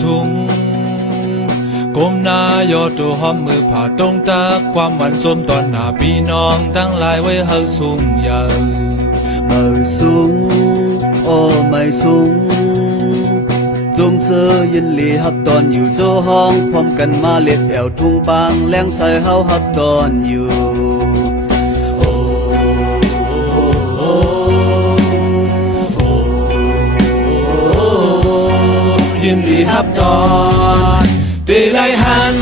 สูงก้มหน้ายอดตัวหอมมือผ่าตรงตาความหวานสมตอนหน้าพี่น้องทั้งหลายไว้เฮาสูงใหญ่มือสูงโอ้ไม่สูงจงเสือยินหลีฮับตอนอยู่โจห้องพร้อมกันมาเล็ดแอวทุ่งปางแรงใส่เฮาฮับตอนอยู่ยินดีฮับตอนตีไลหัน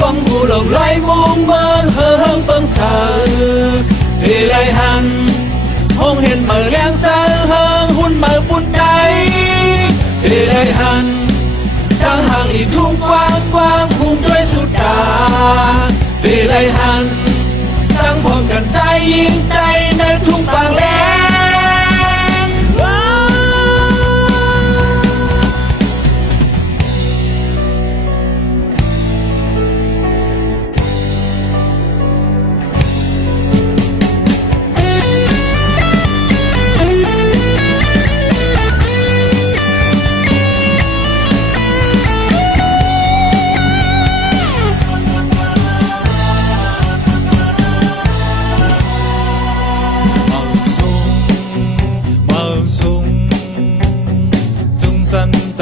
ก้องหูหลงไหลมุงเมืองเฮิงเปิงเสือตีไลหันห้องเห็นเมื่อแรงเสือเฮิงหุ่นเมื่อปุ่นใจตีไลหันตั้งห่างอีกทุ่งกว้างกว้างพุ่งด้วยสุดตาตีไลหันตั้งพร้อมกันใจยิ่งใจในทุ่งปางแล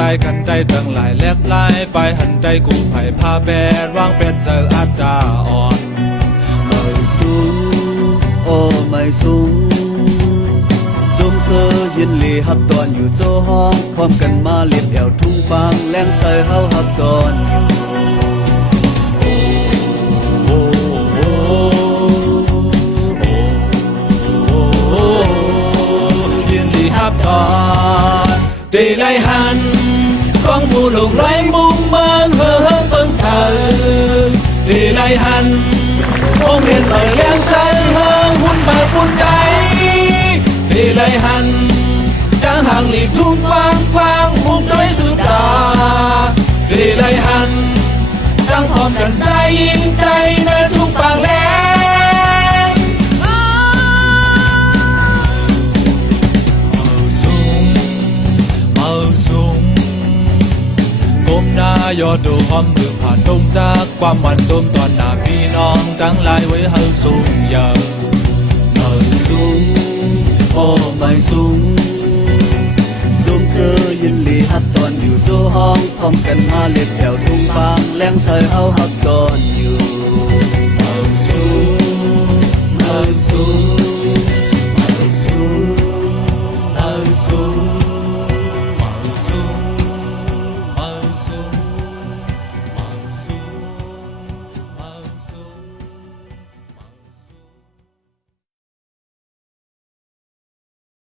ตายกันใจตั้งหลายแลกลายไปหันใจกูไผ่พาแบดวางเป็นเจออาตาอ่อนไม่สูงโอ้ไม่สูงจงเสือยินหลีฮับตอนอยู่โจห้องพร้อมกันมาเล็ดแอวทุ่งปางแรงใส่เฮาฮับตอนอยู่ยินหลีฮับตอนตีไลหันก้องมูหลงไหลมุงเมืองเฮิงเปิงเสือตีไลหันห้องเรียนเปิดเลี้ยงเสือเฮิงหุ่นเปิดปุ่นใจตีไลหันจางห่างหลีกทุ่งกว้างกว้างพุ่งด้วยสุดตาตีไลหันจางพร้อมกันใจยิ่งใจในทุ่งปางแลก้มหน้ายอดดูหอมมือผ่านตรงตาความหวานสมตอนหน้าพี่น้องทั้งหลายไว้เฮาสูงใหญ่ไม่สูงโอ้ไม่สูงจงเสือยินหลีฮับตอนอยู่โจห้องพร้อมกันมาเล็ดแอวทุ่งปางแรงใส่เฮาฮับตอนอยู่ไม่สูงไม่สูงไม่สูงไม่สูง